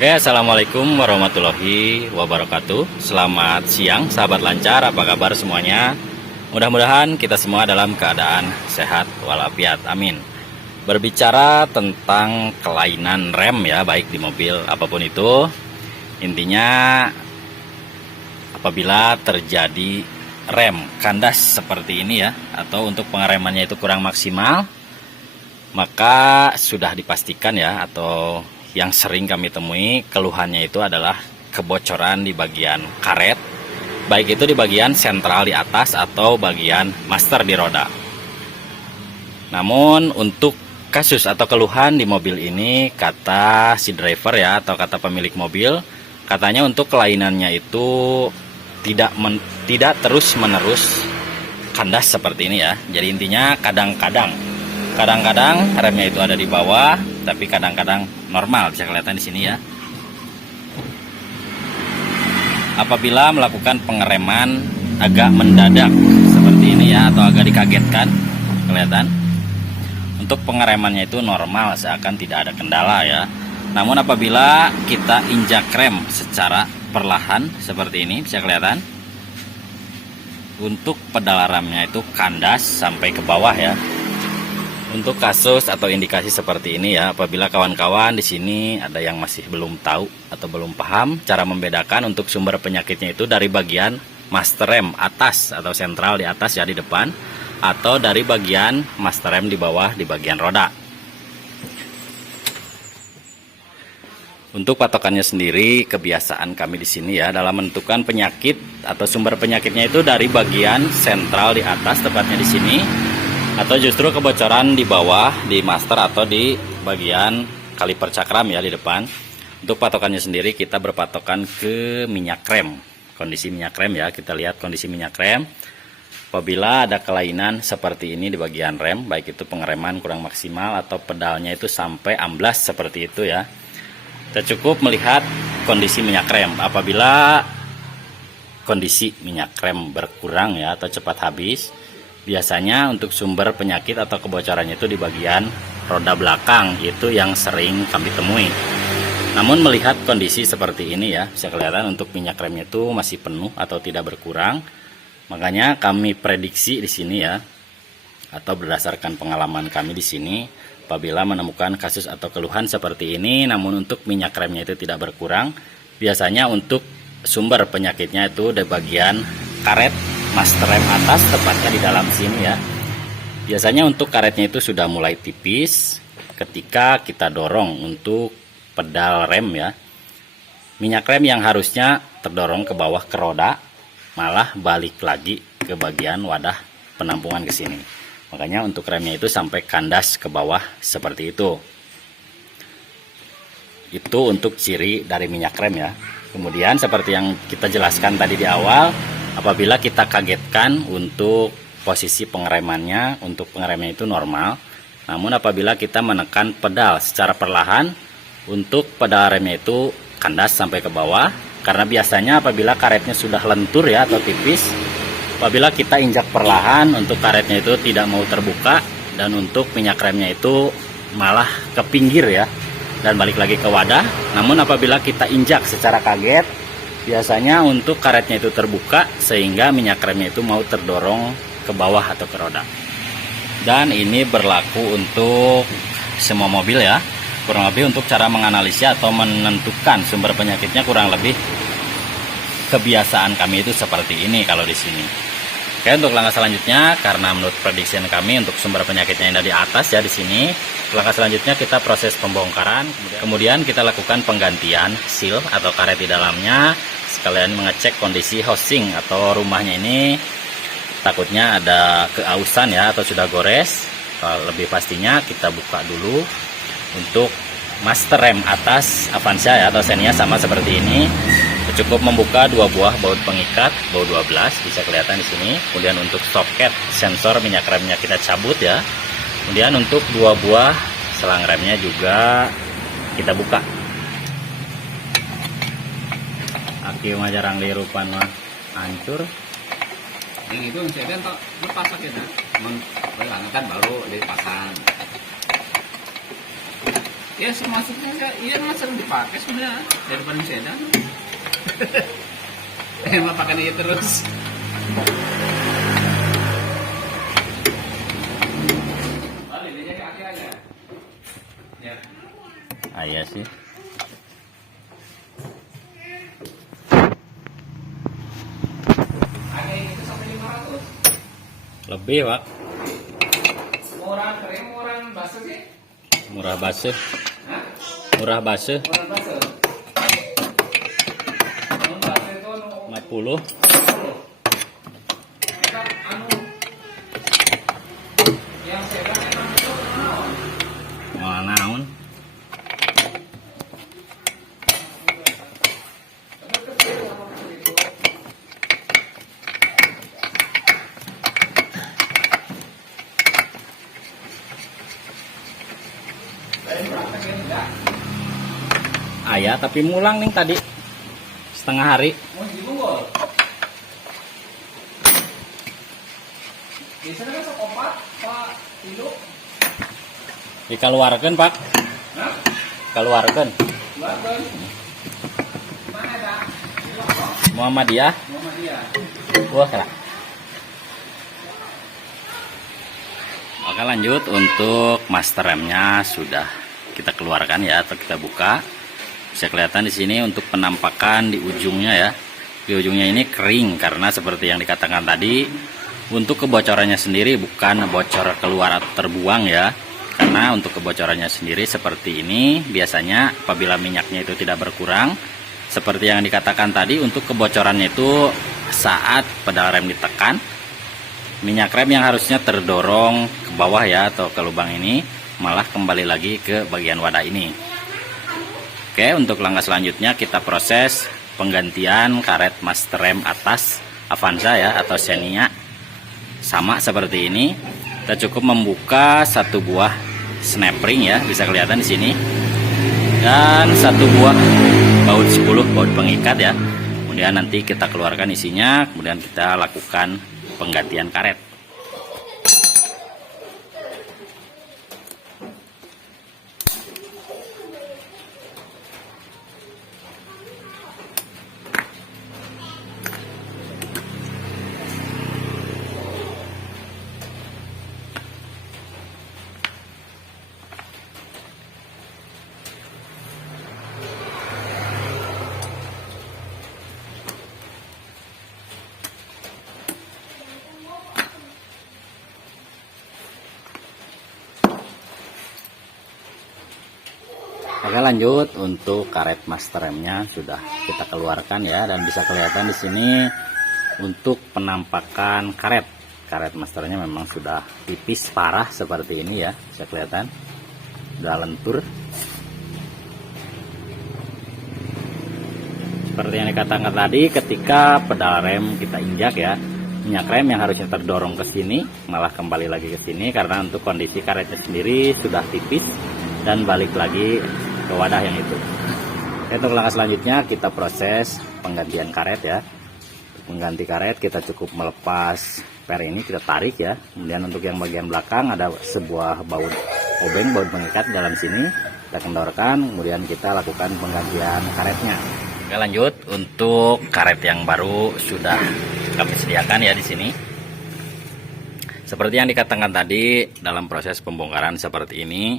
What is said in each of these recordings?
Oke, assalamualaikum warahmatullahi wabarakatuh. Selamat siang, sahabat lancar. Apa kabar semuanya? Mudah-mudahan kita semua dalam keadaan sehat walafiat. Amin. Berbicara tentang kelainan rem ya, baik di mobil apapun itu, intinya apabila terjadi rem kandas seperti ini ya, atau untuk pengeremannya itu kurang maksimal, maka sudah dipastikan ya, atau yang sering kami temui keluhannya itu adalah kebocoran di bagian karet, baik itu di bagian sentral di atas atau bagian master di roda. Namun untuk kasus atau keluhan di mobil ini, kata si driver ya, atau kata pemilik mobil, katanya untuk kelainannya itu tidak terus menerus kandas seperti ini ya. Jadi intinya kadang-kadang remnya itu ada di bawah, tapi kadang-kadang normal, bisa kelihatan di sini ya. Apabila melakukan pengereman agak mendadak seperti ini ya, atau agak dikagetkan, kelihatan. Untuk pengeremannya itu normal, seakan tidak ada kendala ya. Namun apabila kita injak rem secara perlahan seperti ini, bisa kelihatan. Untuk pedal remnya itu kandas sampai ke bawah ya. Untuk kasus atau indikasi seperti ini ya, apabila kawan-kawan di sini ada yang masih belum tahu atau belum paham cara membedakan untuk sumber penyakitnya itu dari bagian master rem atas atau sentral di atas ya, di depan, atau dari bagian master rem di bawah di bagian roda. Untuk patokannya sendiri, kebiasaan kami di sini ya dalam menentukan penyakit atau sumber penyakitnya itu dari bagian sentral di atas, tepatnya di sini, atau justru kebocoran di bawah di master atau di bagian kaliper cakram ya di depan. Untuk patokannya sendiri kita berpatokan ke minyak rem, kondisi minyak rem ya. Kita lihat kondisi minyak rem. Apabila ada kelainan seperti ini di bagian rem, baik itu pengereman kurang maksimal atau pedalnya itu sampai amblas seperti itu ya, kita cukup melihat kondisi minyak rem. Apabila kondisi minyak rem berkurang ya, atau cepat habis, biasanya untuk sumber penyakit atau kebocorannya itu di bagian roda belakang, itu yang sering kami temui. Namun melihat kondisi seperti ini ya, bisa kelihatan untuk minyak remnya itu masih penuh atau tidak berkurang. Makanya kami prediksi di sini ya, atau berdasarkan pengalaman kami di sini, apabila menemukan kasus atau keluhan seperti ini, namun untuk minyak remnya itu tidak berkurang, biasanya untuk sumber penyakitnya itu di bagian karet master rem atas, tepatnya di dalam sini ya. Biasanya untuk karetnya itu sudah mulai tipis ketika kita dorong untuk pedal rem ya. Minyak rem yang harusnya terdorong ke bawah ke roda malah balik lagi ke bagian wadah penampungan ke sini. Makanya untuk remnya itu sampai kandas ke bawah seperti itu. Itu untuk ciri dari minyak rem ya. Kemudian seperti yang kita jelaskan tadi di awal, apabila kita kagetkan untuk posisi pengeremannya, untuk pengeremannya itu normal. Namun apabila kita menekan pedal secara perlahan, untuk pedal remnya itu kandas sampai ke bawah. Karena biasanya apabila karetnya sudah lentur ya, atau tipis, apabila kita injak perlahan, untuk karetnya itu tidak mau terbuka, dan untuk minyak remnya itu malah ke pinggir ya, dan balik lagi ke wadah. Namun apabila kita injak secara kaget, biasanya untuk karetnya itu terbuka sehingga minyak remnya itu mau terdorong ke bawah atau ke roda. Dan ini berlaku untuk semua mobil ya. Kurang lebih untuk cara menganalisa atau menentukan sumber penyakitnya, kurang lebih kebiasaan kami itu seperti ini kalau di sini. Oke, untuk langkah selanjutnya, karena menurut prediction kami untuk sumber penyakitnya yang ada di atas ya di sini, langkah selanjutnya kita proses pembongkaran, kemudian kita lakukan penggantian seal atau karet di dalamnya, sekalian mengecek kondisi housing atau rumahnya ini, takutnya ada keausan ya, atau sudah gores. Lebih pastinya kita buka dulu untuk master rem atas Avanza ya, atau Xenia, sama seperti ini. Cukup membuka dua buah baut pengikat, baut 12 bisa kelihatan di sini. Kemudian untuk soket sensor minyak remnya kita cabut ya. Kemudian untuk dua buah selang remnya juga kita buka. Aki mah jarang dirupan mah hancur. Yang itu saya kan lepas akhirnya, kan baru dipasang. Ya maksudnya iya mah sering dipakai sebenarnya daripada sedan. Emang pakai ini terus. Balik dia ke akhir aja. Ya. Ah, iya sih. Harga ini tuh sampai 500. Lebih, Pak. Murah kering, murah basah sih. Murah basuh. Hah? Murah basuh Murah basah. Mun basah itu 50. Kita anu yang sedan emang itu naon? Mau naon? Ayah tapi mulang nih tadi setengah hari. Mau dibunggol. Biasanya kan sekopat, Pak Tilu. Dikeluarkan, Pak. Hah? Keluarkan. Buat bang. Mana ada? Muhammadiyah. Muhammadiyah. Wah. Oke, lanjut untuk master remnya sudah kita keluarkan ya, atau kita buka. Bisa kelihatan di sini untuk penampakan di ujungnya ya. Di ujungnya ini kering karena seperti yang dikatakan tadi, untuk kebocorannya sendiri bukan bocor keluar atau terbuang ya. Karena untuk kebocorannya sendiri seperti ini, biasanya apabila minyaknya itu tidak berkurang, seperti yang dikatakan tadi, untuk kebocorannya itu saat pedal rem ditekan, minyak rem yang harusnya terdorong ke bawah ya, atau ke lubang ini, malah kembali lagi ke bagian wadah ini. Oke, untuk langkah selanjutnya kita proses penggantian karet master rem atas Avanza ya, atau Xenia. Sama seperti ini, kita cukup membuka satu buah snap ring ya, bisa kelihatan di sini, dan satu buah baut 10 baut pengikat ya. Kemudian nanti kita keluarkan isinya, kemudian kita lakukan penggantian karet. Oke, lanjut untuk karet master remnya sudah kita keluarkan ya, dan bisa kelihatan di sini untuk penampakan karet masternya memang sudah tipis parah seperti ini ya, bisa kelihatan sudah lentur. Seperti yang dikatakan tadi, ketika pedal rem kita injak ya, minyak rem yang harusnya terdorong ke sini malah kembali lagi ke sini karena untuk kondisi karetnya sendiri sudah tipis dan balik lagi ke wadah yang itu. Untuk langkah selanjutnya kita proses penggantian karet ya. Untuk mengganti karet kita cukup melepas per ini, kita tarik ya. Kemudian untuk yang bagian belakang ada sebuah baut obeng, baut pengikat dalam sini, kita kendorkan, kemudian kita lakukan penggantian karetnya. Oke, lanjut untuk karet yang baru sudah kami sediakan ya di sini. Seperti yang dikatakan tadi, dalam proses pembongkaran seperti ini,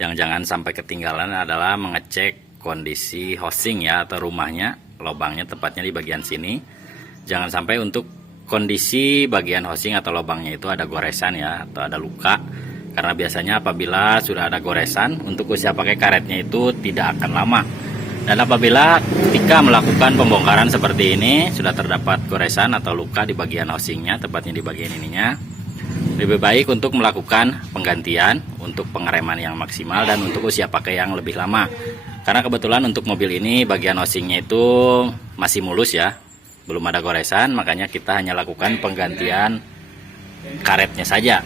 yang jangan sampai ketinggalan adalah mengecek kondisi housing ya, atau rumahnya, lubangnya tepatnya di bagian sini. Jangan sampai untuk kondisi bagian housing atau lubangnya itu ada goresan ya, atau ada luka. Karena biasanya apabila sudah ada goresan, untuk usia pakai karetnya itu tidak akan lama. Dan apabila ketika melakukan pembongkaran seperti ini sudah terdapat goresan atau luka di bagian housingnya, tepatnya di bagian ininya, lebih baik untuk melakukan penggantian untuk pengereman yang maksimal dan untuk usia pakai yang lebih lama. Karena kebetulan untuk mobil ini bagian housingnya itu masih mulus ya, belum ada goresan, makanya kita hanya lakukan penggantian karetnya saja.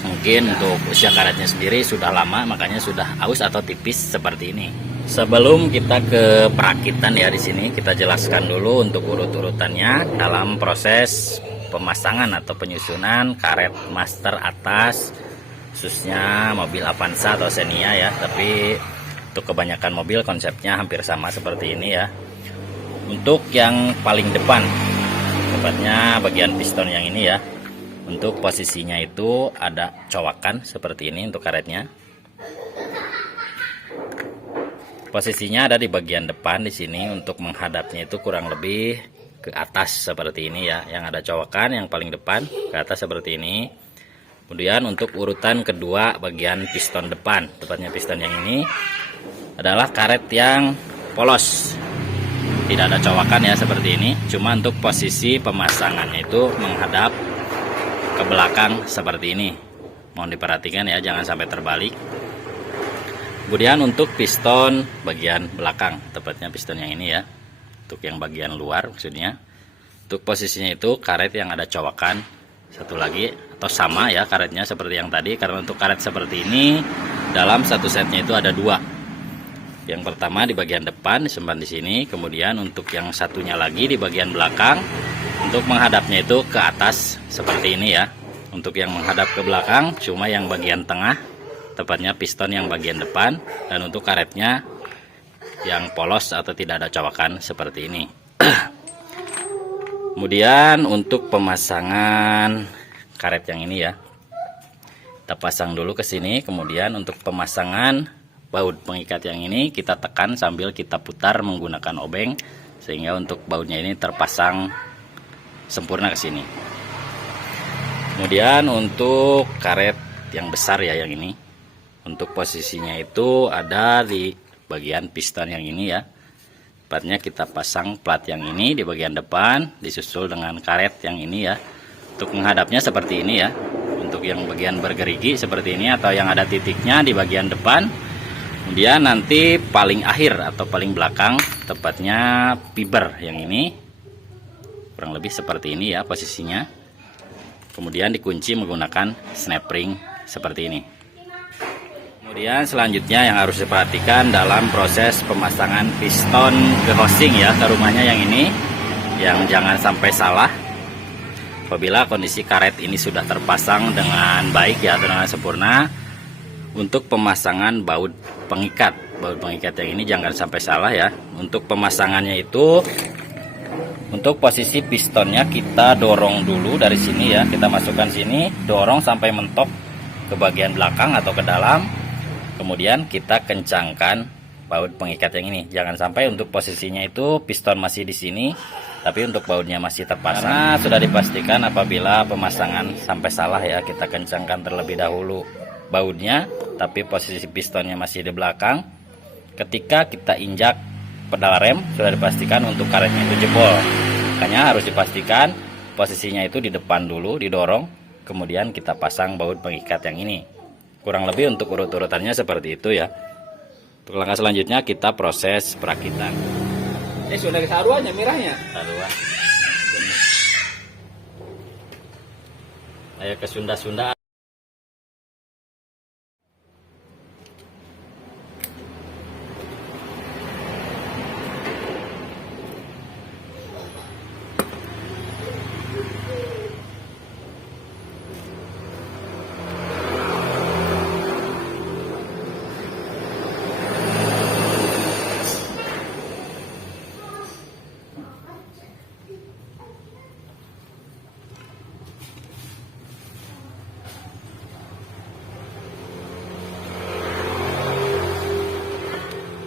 Mungkin untuk usia karetnya sendiri sudah lama, makanya sudah aus atau tipis seperti ini. Sebelum kita ke perakitan ya, di sini kita jelaskan dulu untuk urut-urutannya dalam proses pemasangan atau penyusunan karet master atas, khususnya mobil Avanza atau Xenia ya. Tapi Untuk kebanyakan mobil konsepnya hampir sama seperti ini ya. Untuk yang paling depan, tepatnya bagian piston yang ini ya. Untuk posisinya itu ada cowakan seperti ini untuk karetnya. Posisinya ada di bagian depan di sini. Untuk menghadapnya itu kurang lebih ke atas seperti ini ya. Yang ada cowakan yang paling depan ke atas seperti ini. Kemudian untuk urutan kedua bagian piston depan, tepatnya piston yang ini adalah karet yang polos. Tidak ada cowakan ya seperti ini. Cuma untuk posisi pemasangannya itu menghadap ke belakang seperti ini. Mohon diperhatikan ya, jangan sampai terbalik. Kemudian untuk piston bagian belakang, tepatnya piston yang ini ya. Untuk yang bagian luar maksudnya. Untuk posisinya itu karet yang ada cowakan satu lagi atau sama ya karetnya seperti yang tadi. Karena untuk karet seperti ini dalam satu setnya itu ada dua. Yang pertama di bagian depan disimpan di sini, kemudian untuk yang satunya lagi di bagian belakang. Untuk menghadapnya itu ke atas seperti ini ya. Untuk yang menghadap ke belakang cuma yang bagian tengah, tepatnya piston yang bagian depan, dan untuk karetnya yang polos atau tidak ada cowakan seperti ini. Kemudian untuk pemasangan karet yang ini ya, kita pasang dulu ke sini. Kemudian untuk pemasangan baut pengikat yang ini kita tekan sambil kita putar menggunakan obeng, sehingga untuk bautnya ini terpasang sempurna ke sini. Kemudian untuk karet yang besar ya yang ini, untuk posisinya itu ada di bagian piston yang ini ya. Tepatnya kita pasang plat yang ini di bagian depan, disusul dengan karet yang ini ya. Untuk menghadapnya seperti ini ya. Untuk yang bagian bergerigi seperti ini atau yang ada titiknya di bagian depan. Kemudian nanti paling akhir atau paling belakang, tepatnya fiber yang ini. Kurang lebih seperti ini ya posisinya. Kemudian dikunci menggunakan snap ring seperti ini. Kemudian selanjutnya yang harus diperhatikan dalam proses pemasangan piston ke housing ya, ke rumahnya yang ini, yang jangan sampai salah. Apabila kondisi karet ini sudah terpasang dengan baik ya, atau dengan sempurna, untuk pemasangan baut pengikat yang ini jangan sampai salah ya. Untuk pemasangannya itu, untuk posisi pistonnya kita dorong dulu dari sini ya, kita masukkan sini, dorong sampai mentok ke bagian belakang atau ke dalam. Kemudian kita kencangkan baut pengikat yang ini. Jangan sampai untuk posisinya itu piston masih di sini, tapi untuk bautnya masih terpasang. Karena sudah dipastikan apabila pemasangan sampai salah ya, kita kencangkan terlebih dahulu bautnya, tapi posisi pistonnya masih di belakang. Ketika kita injak pedal rem, sudah dipastikan untuk karetnya itu jebol. Makanya harus dipastikan posisinya itu di depan dulu, didorong, kemudian kita pasang baut pengikat yang ini. Kurang lebih untuk urut-urutannya seperti itu ya. Untuk langkah selanjutnya kita proses perakitan. Ini sudah kesaruannya mirahnya. Taruhan. Ayo ke Sunda-Sunda.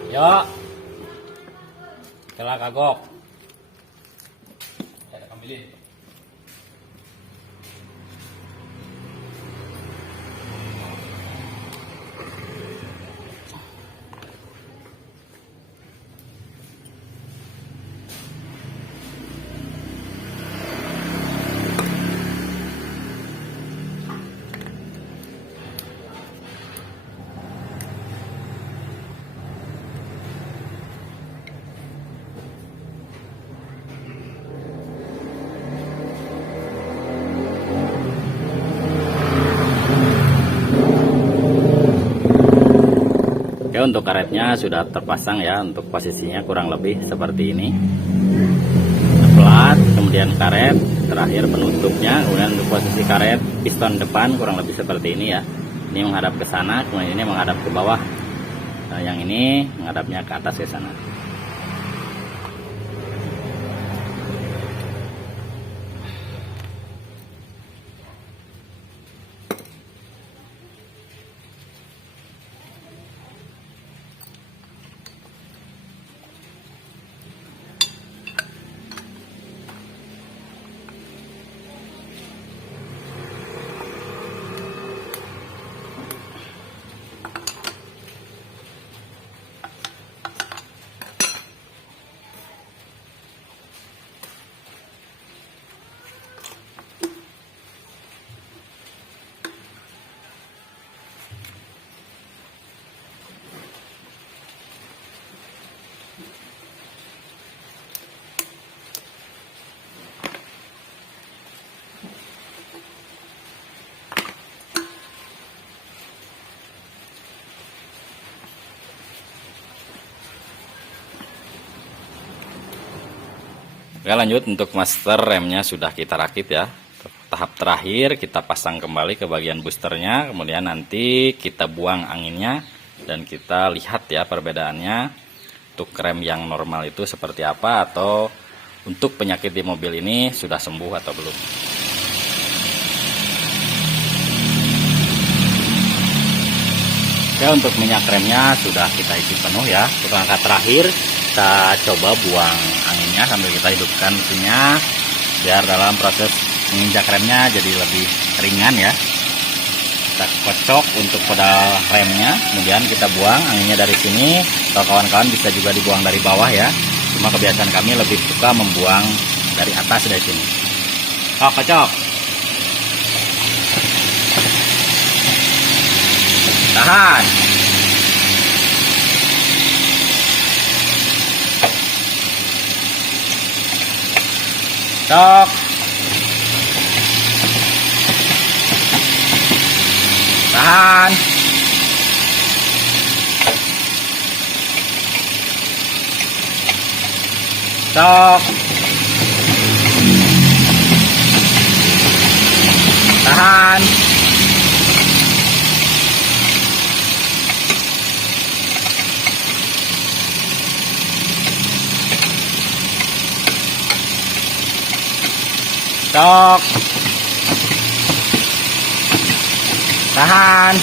Yo, kelak kagok. Ada ambilin. Oke, untuk karetnya sudah terpasang ya. Untuk posisinya kurang lebih seperti ini. Plat, kemudian karet, terakhir penutupnya. Kemudian untuk posisi karet piston depan kurang lebih seperti ini ya. Ini menghadap ke sana, kemudian ini menghadap ke bawah. Nah, yang ini menghadapnya ke atas ke sana. Oke, lanjut untuk master remnya sudah kita rakit ya. Tahap terakhir kita pasang kembali ke bagian boosternya, kemudian nanti kita buang anginnya dan kita lihat ya perbedaannya untuk rem yang normal itu seperti apa, atau untuk penyakit di mobil ini sudah sembuh atau belum. Oke, untuk minyak remnya sudah kita isi penuh ya. Untuk langkah terakhir kita coba buang anginnya sambil kita hidupkan mesinnya biar dalam proses menginjak remnya jadi lebih ringan ya. Kita kocok untuk pedal remnya, kemudian kita buang anginnya dari sini, atau kawan-kawan bisa juga dibuang dari bawah ya. Cuma kebiasaan kami lebih suka membuang dari atas dari sini. Oh, kocok. Tahan. Cok. Tahan. Cok. Tahan. Cok. Tahan.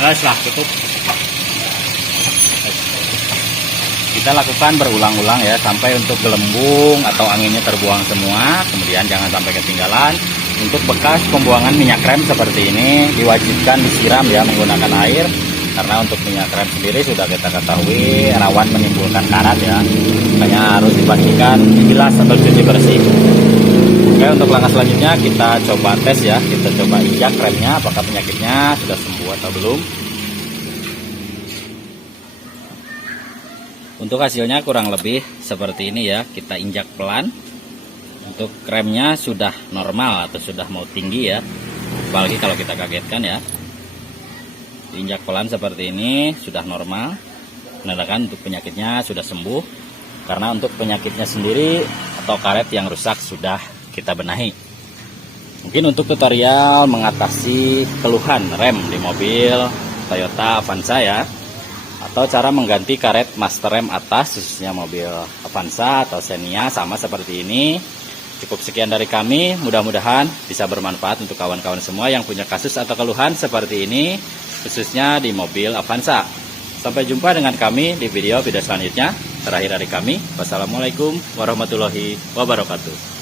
Lah, tutup. Kita lakukan berulang-ulang ya sampai untuk gelembung atau anginnya terbuang semua. Kemudian jangan sampai ketinggalan. Untuk bekas pembuangan minyak rem seperti ini diwajibkan disiram ya menggunakan air, karena untuk minyak rem sendiri sudah kita ketahui rawan menimbulkan karat ya. Makanya harus dipastikan dibilas atau cuci bersih. Oke, untuk langkah selanjutnya kita coba tes ya. Kita coba injak remnya apakah penyakitnya sudah sembuh atau belum. Untuk hasilnya kurang lebih seperti ini ya. Kita injak pelan. Untuk remnya sudah normal atau sudah mau tinggi ya, apalagi kalau kita kagetkan ya. Diinjak pelan seperti ini sudah normal, menandakan untuk penyakitnya sudah sembuh, karena untuk penyakitnya sendiri atau karet yang rusak sudah kita benahi. Mungkin untuk tutorial mengatasi keluhan rem di mobil Toyota Avanza ya, atau cara mengganti karet master rem atas khususnya mobil Avanza atau Xenia sama seperti ini. Cukup sekian dari kami, mudah-mudahan bisa bermanfaat untuk kawan-kawan semua yang punya kasus atau keluhan seperti ini, khususnya di mobil Avanza. Sampai jumpa dengan kami di video selanjutnya. Terakhir dari kami, wassalamualaikum warahmatullahi wabarakatuh.